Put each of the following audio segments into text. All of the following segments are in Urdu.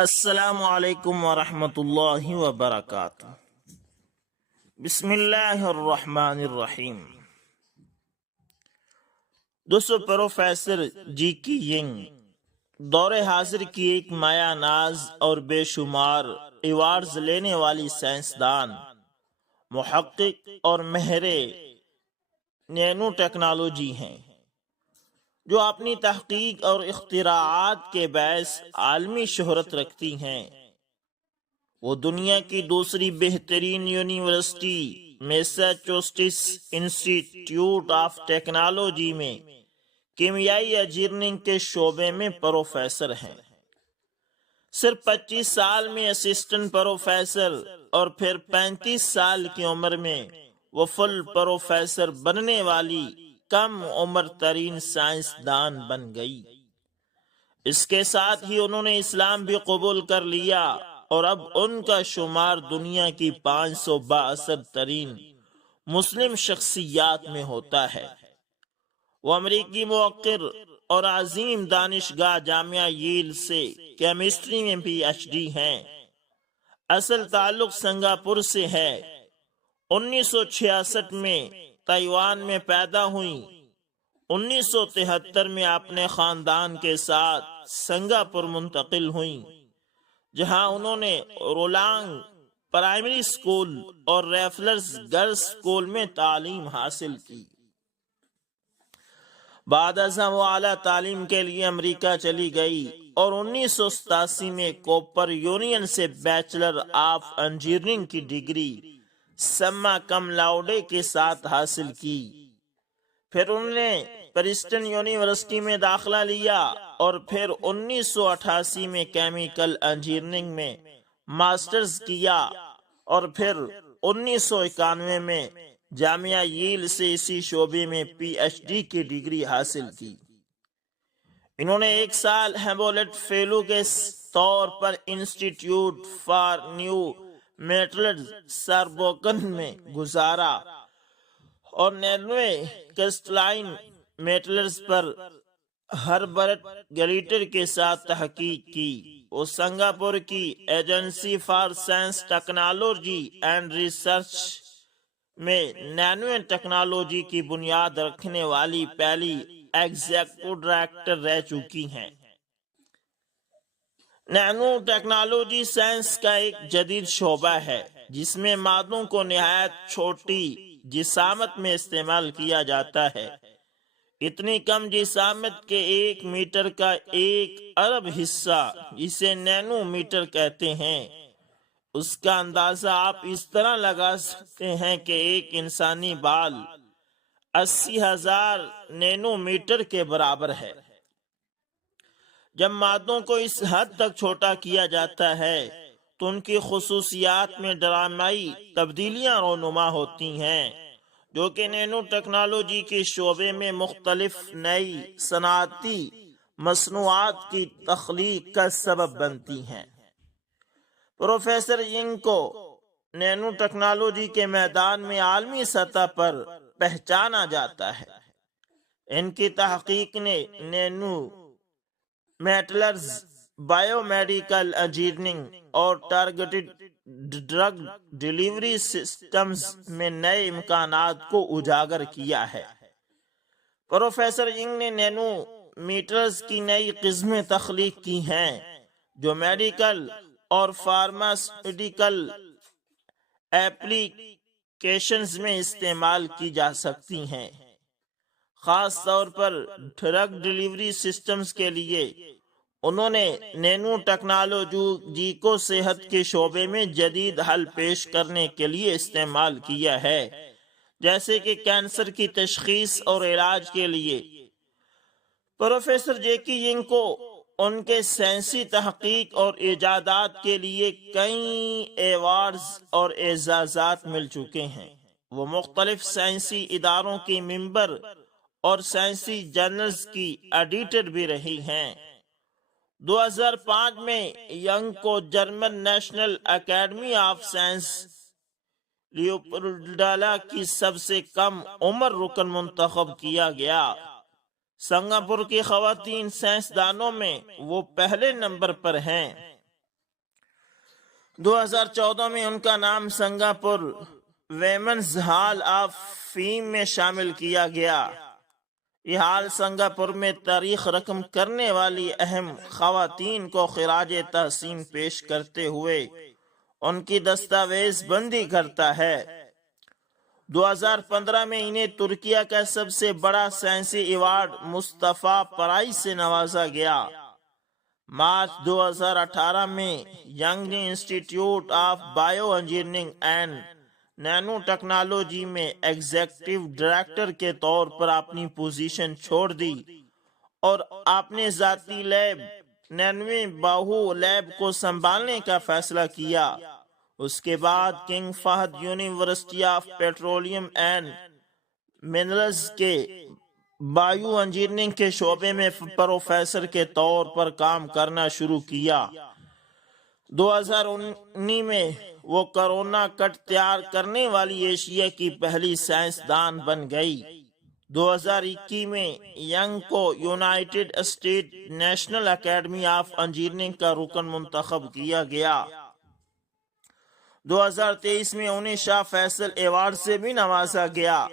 السلام علیکم ورحمۃ اللہ وبرکاتہ۔ بسم اللہ الرحمن الرحیم۔ دوستو، پروفیسر جی کی ینگ دور حاضر کی ایک مایہ ناز اور بے شمار ایوارڈز لینے والی سائنسدان، محقق اور ماہر نینو ٹیکنالوجی ہیں، جو اپنی تحقیق اور اختراعات کے باعث عالمی شہرت رکھتی ہیں۔ وہ دنیا کی دوسری بہترین یونیورسٹی میساچوسٹس انسٹی ٹیوٹ آف ٹیکنالوجی میں کیمیائی انجینئرنگ کے شعبے میں پروفیسر ہیں۔ صرف 25 سال میں اسسٹنٹ پروفیسر اور پھر 35 سال کی عمر میں وہ فل پروفیسر بننے والی کم عمر ترین سائنسدان بن گئی۔ اس کے ساتھ ہی انہوں نے اسلام بھی قبول کر لیا اور اب ان کا شمار دنیا کی 500 بااثر ترین مسلم شخصیات میں ہوتا ہے۔ وہ امریکی موقر اور عظیم دانشگاہ جامعہ ییل سے کیمسٹری میں PhD ہیں۔ اصل تعلق سنگاپور سے ہے۔ 1966 میں تائیوان میں پیدا ہوئیں۔ 1973 میں اپنے خاندان کے ساتھ سنگاپور منتقل ہوئیں، جہاں انہوں نے رولانگ پرائمری سکول اور ریفلرز گرلز سکول میں تعلیم حاصل کی۔ بعد ازاں وہ اعلیٰ تعلیم کے لیے امریکہ چلی گئی اور 1987 میں کوپر یونین سے بیچلر آف انجینئرنگ کی ڈگری سما کم لاؤڈے کے ساتھ حاصل کی۔ پھر انہوں نے پرسٹن یونیورسٹی میں داخلہ لیا اور پھر 1988 میں کیمیکل انجینئرنگ میں ماسٹرز کیا اور پھر 1991 میں جامعہ ییل سے اسی شعبے میں PhD کی ڈگری حاصل کی۔ انہوں نے 1 سال ہیمبولٹ فیلو کے طور پر انسٹیٹیوٹ فار نیو میٹلز ساربوکن میں گزارا اور 99 کرسٹلائن میٹلز پر ہربرٹ گلیٹر کے ساتھ تحقیق کی۔ وہ سنگاپور کی agency for science technology and research میں نینو ٹیکنالوجی کی بنیاد رکھنے والی پہلی ایگزیکٹو ڈائریکٹر رہ چکی ہیں۔ نینو ٹیکنالوجی سائنس کا ایک جدید شعبہ ہے جس میں مادوں کو نہایت چھوٹی جسامت میں استعمال کیا جاتا ہے۔ اتنی کم جسامت کے 1 میٹر کا 1 ارب حصہ جسے نینو میٹر کہتے ہیں، اس کا اندازہ آپ اس طرح لگا سکتے ہیں کہ ایک انسانی بال 80,000 نینو میٹر کے برابر ہے۔ جب مادوں کو اس حد تک چھوٹا کیا جاتا ہے تو ان کی خصوصیات میں ڈرامائی تبدیلیاں رونما ہوتی ہیں، جو کہ نینو ٹیکنالوجی کے شعبے میں مختلف نئی صنعتی مصنوعات کی تخلیق کا سبب بنتی ہیں۔ پروفیسر ینگ کو نینو ٹیکنالوجی کے میدان میں عالمی سطح پر پہچانا جاتا ہے۔ ان کی تحقیق نے Nano metals, bio medical engineering اور ٹارگیٹڈ ڈرگ ڈیلیوری سسٹمز میں نئے امکانات کو اجاگر کیا ہے۔ پروفیسر ینگ نے نینو میٹرز کی نئی قسمیں تخلیق کی ہیں جو میڈیکل اور فارماسیوٹیکل ایپلیکیشنز میں استعمال کی جا سکتی ہیں۔ خاص طور پر ڈرگ ڈیلیوری سسٹمز کے لیے انہوں نے نینو ٹیکنالوجی کو صحت کے شعبے میں جدید حل پیش کرنے کے لیے استعمال کیا ہے، جیسے کہ کینسر کی تشخیص اور علاج کے لیے۔ پروفیسر جے کی ینگ کو ان کے سائنسی تحقیق اور ایجادات کے لیے کئی ایوارڈز اور اعزازات مل چکے ہیں۔ وہ مختلف سائنسی اداروں کی ممبر اور سائنسی جرنلز کی ایڈیٹر بھی رہی ہیں۔ 2005 میں ینگ کو German national academy of science Leopoldina کی سب سے کم عمر رکن منتخب کیا گیا۔ سنگاپور کی خواتین سائنسدانوں میں وہ پہلے نمبر پر ہیں۔ 2014 میں ان کا نام Singapore women's hall of fame میں شامل کیا گیا۔ یہ ہال سنگاپور میں تاریخ رقم کرنے والی اہم خواتین کو خراج تحسین پیش کرتے ہوئے ان کی دستاویز بندی کرتا ہے۔ 2015 میں انہیں ترکیہ کا سب سے بڑا سائنسی ایوارڈ مصطفیٰ پرائز سے نوازا گیا۔ مارچ 2018 میں ینگ نے institute of bio engineering and Nano technology میں ایگزیکٹو ڈائریکٹر کے طور پر اپنی پوزیشن چھوڑ دی اور اپنے ذاتی لیب 99 باہو لیب کو سنبھالنے کا فیصلہ کیا۔ اس کے بعد king Fahd university of petroleum and minerals کے بایو انجینئرنگ کے شعبے میں پروفیسر کے طور پر کام کرنا شروع کیا۔ 2019 میں وہ کرونا کٹ تیار کرنے والی ایشیا کی پہلی سائنسدان بن گئی۔ 2021 میں ینگ کو United state national academy of engineering کا رکن منتخب کیا گیا۔ 2023 میں انہیں شاہ فیصل ایوارڈ سے بھی نوازا گیا،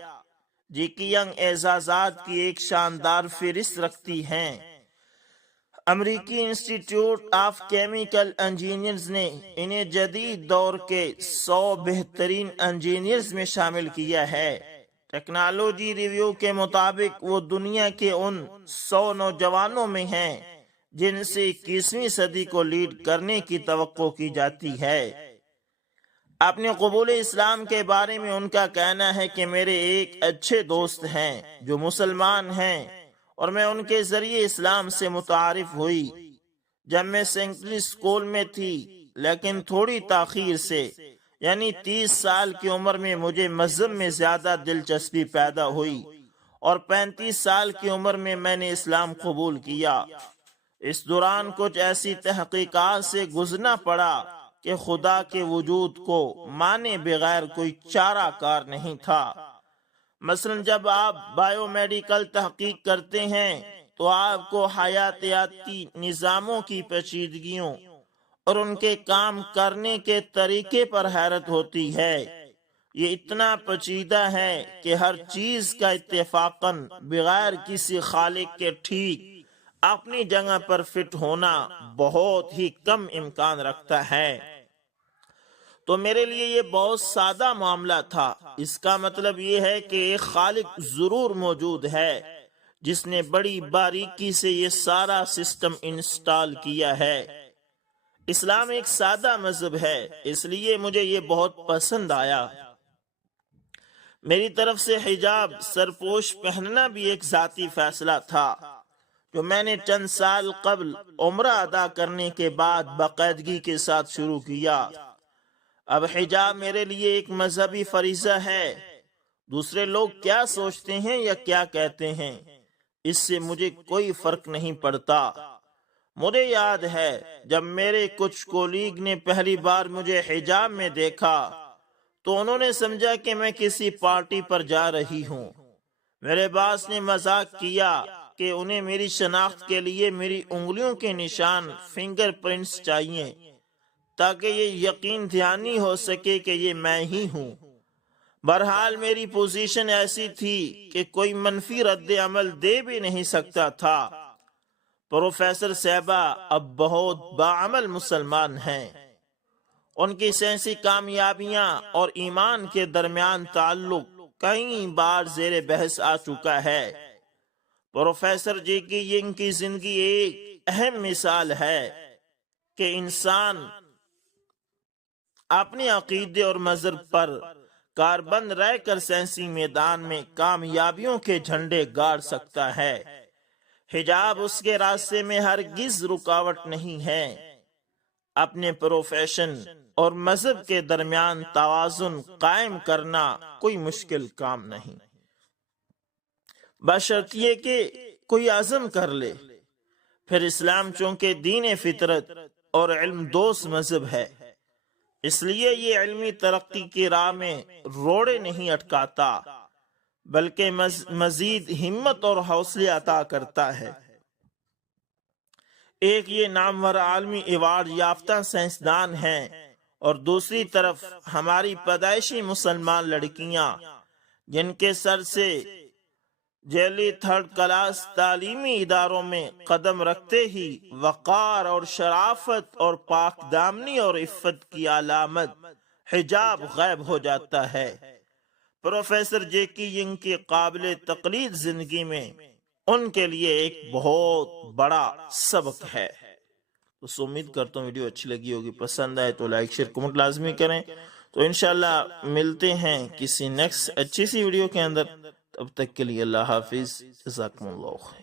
جی کی ینگ اعزازات کی ایک شاندار فہرست رکھتی ہیں۔ امریکی انسٹیٹیوٹ آف کیمیکل انجینئرز نے انہیں جدید دور کے 100 بہترین انجینئرز میں شامل کیا ہے۔ ٹیکنالوجی ریویو کے مطابق وہ دنیا کے ان 100 نوجوانوں میں ہیں جن سے 21ویں صدی کو لیڈ کرنے کی توقع کی جاتی ہے۔ اپنے قبول اسلام کے بارے میں ان کا کہنا ہے کہ میرے ایک اچھے دوست ہیں جو مسلمان ہیں اور میں ان کے ذریعے اسلام سے متعارف ہوئی جب میں سیکنڈری اسکول میں تھی، لیکن تھوڑی تاخیر سے، یعنی 30 سال کی عمر میں مجھے مذہب میں زیادہ دلچسپی پیدا ہوئی اور 35 سال کی عمر میں میں نے اسلام قبول کیا۔ اس دوران کچھ ایسی تحقیقات سے گزرنا پڑا کہ خدا کے وجود کو مانے بغیر کوئی چارہ کار نہیں تھا۔ مثلا جب آپ بائیو میڈیکل تحقیق کرتے ہیں تو آپ کو حیاتیاتی نظاموں کی پیچیدگیوں اور ان کے کام کرنے کے طریقے پر حیرت ہوتی ہے۔ یہ اتنا پیچیدہ ہے کہ ہر چیز کا اتفاقاً بغیر کسی خالق کے ٹھیک اپنی جگہ پر فٹ ہونا بہت ہی کم امکان رکھتا ہے۔ تو میرے لیے یہ بہت سادہ معاملہ تھا۔ اس کا مطلب یہ ہے کہ ایک خالق ضرور موجود ہے جس نے بڑی باریکی سے یہ سارا سسٹم انسٹال کیا ہے۔ اسلام ایک سادہ مذہب ہے، اس لیے مجھے یہ بہت پسند آیا۔ میری طرف سے حجاب سرپوش پہننا بھی ایک ذاتی فیصلہ تھا جو میں نے چند سال قبل عمرہ ادا کرنے کے بعد باقاعدگی کے ساتھ شروع کیا۔ اب حجاب میرے لیے ایک مذہبی فریضہ ہے۔ دوسرے لوگ کیا سوچتے ہیں یا کیا کہتے ہیں، اس سے مجھے کوئی فرق نہیں پڑتا۔ مجھے یاد ہے جب میرے کچھ کولیگ نے پہلی بار مجھے حجاب میں دیکھا تو انہوں نے سمجھا کہ میں کسی پارٹی پر جا رہی ہوں۔ میرے باس نے مذاق کیا کہ انہیں میری شناخت کے لیے میری انگلیوں کے نشان فنگر پرنٹس چاہیے تاکہ یہ یقین دہانی ہو سکے کہ یہ میں ہی ہوں۔ بہرحال میری پوزیشن ایسی تھی کہ کوئی منفی رد عمل دے بھی نہیں سکتا تھا۔ پروفیسر صاحبہ اب بہت باعمل مسلمان ہیں۔ ان کی سائنسی کامیابیاں اور ایمان کے درمیان تعلق کئی بار زیر بحث آ چکا ہے۔ پروفیسر جی کی ینگ کی زندگی ایک اہم مثال ہے کہ انسان اپنے عقیدے اور مذہب پر کاربند رہ کر سائنسی میدان میں کامیابیوں کے جھنڈے گاڑ سکتا ہے۔ حجاب اس کے راستے میں ہرگز رکاوٹ نہیں ہے۔ اپنے پروفیشن اور مذہب کے درمیان توازن قائم کرنا کوئی مشکل کام نہیں، بشرطیے کہ کوئی عزم کر لے۔ پھر اسلام چونکہ دین فطرت اور علم دوست مذہب ہے، اس لیے یہ علمی ترقی کی راہ میں روڑے نہیں اٹکاتا بلکہ مزید ہمت اور حوصلے عطا کرتا ہے۔ ایک یہ نامور عالمی ایوارڈ یافتہ سائنسدان ہیں اور دوسری طرف ہماری پیدائشی مسلمان لڑکیاں جن کے سر سے جیلی تھرڈ کلاس تعلیمی اداروں میں قدم رکھتے ہی وقار اور شرافت اور پاک دامنی اور عفت کی علامت حجاب غائب ہو جاتا ہے۔ پروفیسر جے کی ینگ کی قابل تقلید زندگی میں ان کے لیے ایک بہت بڑا سبق ہے۔ تو امید کرتا ہوں ویڈیو اچھی لگی ہوگی، پسند آئے تو لائک شیئر کمنٹ لازمی کریں۔ تو انشاءاللہ ملتے ہیں کسی نیکسٹ اچھی سی ویڈیو کے اندر، تب تک کے لیے اللہ حافظ، جزاکم اللہ خیر۔